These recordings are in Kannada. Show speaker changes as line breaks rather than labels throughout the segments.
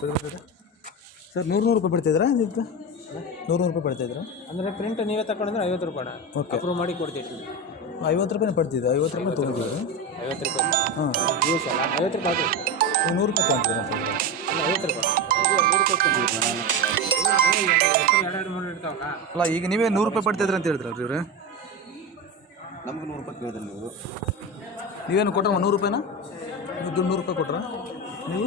ಸರ್ ನೂರು ನೂರು ರೂಪಾಯಿ ಬಿಡ್ತಿದ್ರಾ ಇದಕ್ಕೆ ನೂರು ನೂರು ರೂಪಾಯಿ ಬಿಡ್ತಿದ್ರಾ
ಅಂದರೆ ಪ್ರಿಂಟ್ ನೀವೇ ತಗೊಂಡ್ರೆ ಐವತ್ತು ರೂಪಾಯಿ
ಓಕೆ
ಅಪ್ರೂವ್ ಮಾಡಿ ಕೊಡ್ತೀವಿ
ಐವತ್ತು ರೂಪಾಯಿ ಪಡ್ತಿದ್ದೆ ಐವತ್ತು ರೂಪಾಯಿ ತೊಗೊಂಡಿದ್ದೀವಿ
ಐವತ್ತು ರೂಪಾಯಿ.
ಹಾಂ.
ಐವತ್ತು ರೂಪಾಯಿ
ನೂರು ರೂಪಾಯಿ ತೊಗೊಂತೀರಾ
ಐವತ್ತು ರೂಪಾಯಿ.
ಅಲ್ಲ ಈಗ ನೀವೇ ನೂರು ರೂಪಾಯಿ ಪಡ್ತಿದ್ರಿ ಅಂತ ಹೇಳಿದ್ರಲ್ರಿ ಇವ್ರೆ?
ನಮ್ಗೆ ನೂರು ರೂಪಾಯಿ ಕೇಳಿದ್ರೆ ನೀವು?
ನೀವೇನು ಕೊಟ್ರ ನೂರು ರೂಪಾಯಿನ? ನೀವು ದುಡ್ಡು ನೂರು ರೂಪಾಯಿ ಕೊಟ್ರಾ? ನೀವು?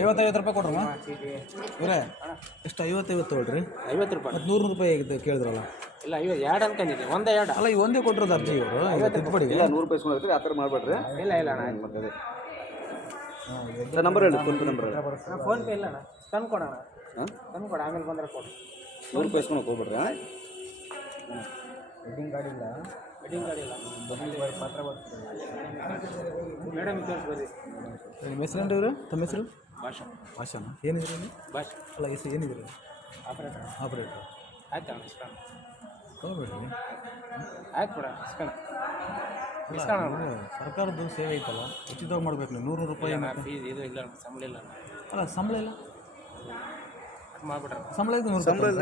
ಐವತ್ತೈವತ್ತು ರೂಪಾಯಿ ಕೊಡ್ರಮ್ಮ? ಇವರೇ ಎಷ್ಟು ಐವತ್ತೈವತ್ತು ತೊಗೊಳ್ರಿ
ಐವತ್ತು ರೂಪಾಯಿ.
ಮತ್ತು ನೂರು ರೂಪಾಯಿ ಇದು ಕೇಳಿದ್ರಲ್ಲ?
ಇಲ್ಲ ಐವತ್ತು ಎರಡು ಅನ್ಕೊಂಡಿದ್ದೆ ಒಂದೇ ಎರಡು.
ಅಲ್ಲ ಈ ಒಂದೇ ಕೊಟ್ಟಿರೋದು ಅರ್ಜಿ ಇವರು ಐವತ್ತು ಕೊಡಿ
ಇಲ್ಲ ನೂರು ರೂಪಾಯಿ ಇಸ್ಕೊಂಡು ಆ ಥರ ಮಾಡಬೇಡ್ರಿ.
ಇಲ್ಲ ಇಲ್ಲ ಅಣ್ಣ
ಏನು ಮಾಡ್ತದೆ ನಂಬರ್ ಹೇಳಿ PhonePe number PhonePe
PhonePe ಇಲ್ಲ ಅಣ್ಣ ತಂದು ಕೊಡೋಣ.
ಹಾಂ?
ತಂದು ಕೊಡ ಆಮೇಲೆ ಬಂದ್ರೆ ಕೊಡಿ.
ನೂರು ರೂಪಾಯಿ ಇಸ್ಕೊಂಡು ಹೋಗ್ಬೇಡ್ರಿ ಹಾಂ?
ವೆಡ್ಡಿಂಗ್ ಕಾರ್ಡ್ ಇಲ್ಲ? ವೆಡ್ಡಿಂಗ್ ಕಾರ್ಡ್ ಇಲ್ಲ ಪಾತ್ರ ಬರ್ತದೆ ಮೇಡಮ್
ನಿಮ್ಮ ಹೆಸರು ಇವರು? ತಮ್ಮ ಹೆಸರು?
ಭಾಷಾ.
ಭಾಷಾನ? ಏನಿದ್ರು
ಭಾಷಾ.
ಅಲ್ಲ ಹೆಸರು ಏನಿದ್ರು
ಆಪರೇಟರ್
ಆಪ್ರೇಟರ್
ಆಯ್ತು ಅಣ್ಣ
ತೊಗೊಬೇಡ್ರಿ.
ಆಯ್ತು
ಸರ್ಕಾರದ್ದು ಸೇವೆ ಐತಲ್ಲ ಉಚಿತವಾಗಿ ಮಾಡ್ಬೇಕು ನೀವು ನೂರು ರೂಪಾಯಿ
ಇದು ಇಲ್ಲ ಸಂಬಳ ಇಲ್ಲ
ಅಲ್ಲ ಸಂಬಳ ಇಲ್ಲ.
ಮಾಡ್ಬಿಟ್ರೆ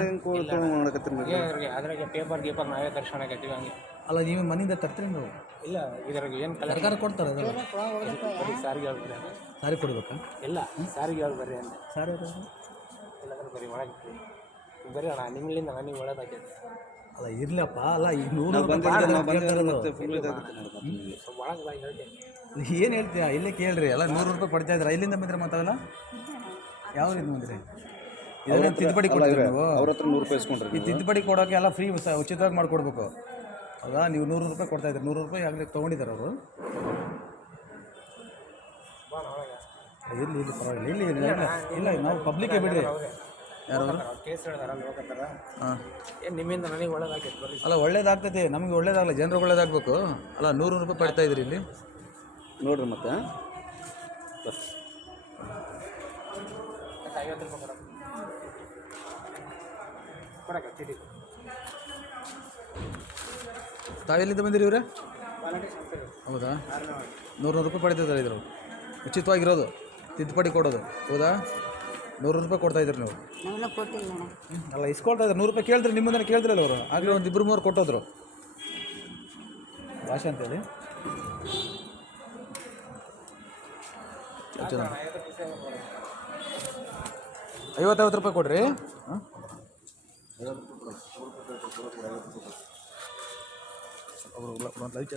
ಹೆಂಗೆ ಮಾಡಕತ್ತೀರಿ ನೀವು?
ಅದ್ರಾಗೆ ಪೇಪರ್ ಗೀಪರ್ ನಾವೇ ತರ್ಸೋಣ ಹಾಕತ್ತೀವಿ ಹಂಗೆ.
ಅಲ್ಲ ನೀವು ಮನೆಯಿಂದ ತರ್ತೀರಿ ನೀವು
ಇಲ್ಲ ಇದ್ರಾಗ ಏನು ಕಲರ್
ಸರ್ಕಾರ ಕೊಡ್ತಾರೆ ಅದೆಲ್ಲ
ಬರೀ ಸಾರಿಗೆ ಹೇಳ್ಬಿಡ್ರಿ
ಸಾರಿ ಕೊಡ್ಬೇಕು?
ಇಲ್ಲ ಸಾರಿಗೆ ಹೇಳಿ ಬರ್ರಿ ಅಂತ
ಸಾರಿ ಇಲ್ಲ
ಇಲ್ಲಾಂದ್ರೆ ಬರೀ ಒಳಗೆ ಬರೀ ಅಣ್ಣ ನಿಮ್ಮಿಂದ ನನಗೆ ಒಳ್ಳೇದಾಗೈತೆ
ಅಲ್ಲ ಇರ್ಲಪ್ಪ ಅಲ್ಲ ಈ ನೂರು
ನಾವು
ರೂಪಾಯಿ
ನಾವು
ಕೇಳ್ತಾ
ಮತ್ತೆ ಫುಲ್ ಇದಾಗುತ್ತೆ ನೋಡಿ ಮತ್ತೆ ನಿಮಗೆ.
ಸ್ವಲ್ಪ ಒಳಗೆ ಬಾ ಹೇಳ್ತೇನೆ
ಏನು ಹೇಳ್ತೀಯ? ಇಲ್ಲೇ ಕೇಳ್ರಿ. ಎಲ್ಲ ನೂರು ರೂಪಾಯಿ ಪಡ್ತಾ ಇದ್ರ ಇಲ್ಲಿಂದ ಬಂದ್ರೆ ಮಾತಾಡಲ್ಲ? ಯಾವ ರೀತಿ ಬಂದ್ರಿ? ಇದನ್ನ ತಿದ್ದುಪಡಿ ಕೊಡ್ತೀವಿ ನಾವು?
ಅವ್ರ ಹತ್ರ ನೂರು ರೂಪಾಯಿ ಇಸ್ಕೊಂಡ್ರಿ
ಈ ತಿದ್ದುಪಡಿ ಕೊಡೋಕೆ ಎಲ್ಲ ಫ್ರೀ ಉಚಿತವಾಗಿ ಮಾಡಿಕೊಡ್ಬೇಕು. ಅದಾ ನೀವು ನೂರು ರೂಪಾಯಿ ಕೊಡ್ತಾ ಇದ್ದೀರಿ. ನೂರು ರೂಪಾಯಿ ಆಗಲಿ ತೊಗೊಂಡಿದ್ದಾರೆ ಅವರು. ಇಲ್ಲಿ ಇಲ್ಲಿ ಪರವಾಗಿಲ್ಲ. ಇಲ್ಲಿ ಇಲ್ಲ ಇಲ್ಲ ಇಲ್ಲ ನಾವು ಪಬ್ಲಿಕ್ಕೇ ಬಿಡಿ ಯಾರು ಹಾಂ.
ನಿಮ್ಮಿಂದ ನನಗೆ ಒಳ್ಳೇದಾಗೈತೆ ಬರ್ರಿ
ಅಲ್ಲ ಒಳ್ಳೇದಾಗ್ತೈತಿ ನಮಗೆ ಒಳ್ಳೇದಾಗಲ್ಲ ಜನರು ಒಳ್ಳೇದಾಗಬೇಕು. ಅಲ್ಲ ನೂರು ರೂಪಾಯಿ ಪಡ್ತಾ ಇದ್ರಿ ಇಲ್ಲಿ.
ನೋಡ್ರಿ ಮತ್ತೆ.
ಐವತ್ತು ರೂಪಾಯಿ
ತಾವೆಲ್ಲಿಂದ ಬಂದಿರಿ ಇವ್ರೆ? ಹೌದಾ? ನೂರು ನೂರು ರೂಪಾಯಿ ಪಡಿತಿದ್ದಾರೆ ಇದ್ರು ಉಚಿತವಾಗಿರೋದು ತಿದ್ದುಪಡಿ ಕೊಡೋದು ಹೌದಾ? ನೂರು ರೂಪಾಯಿ ಕೊಡ್ತಾ ಇದ್ರಿ ನೀವು. ಅಲ್ಲ ಇಸ್ಕೊಳ್ತಾ ಇದ್ದಾರೆ. ನೂರು ರೂಪಾಯಿ ಕೇಳಿದ್ರೆ ನಿಮ್ಮದನ್ನ ಕೇಳಿದ್ರಲ್ಲ ಅವರು ಆಗಲೇ ಒಂದು ಇಬ್ಬರು ಮೂರು ಕೊಟ್ಟೋದ್ರು. ಭಾಷೆ ಅಂತೇಳಿ ಚೆನ್ನಾಗಿ. ಐವತ್ತೈವತ್ತು ರೂಪಾಯಿ ಕೊಡ್ರಿ. ಅವರು ಲೈಕ್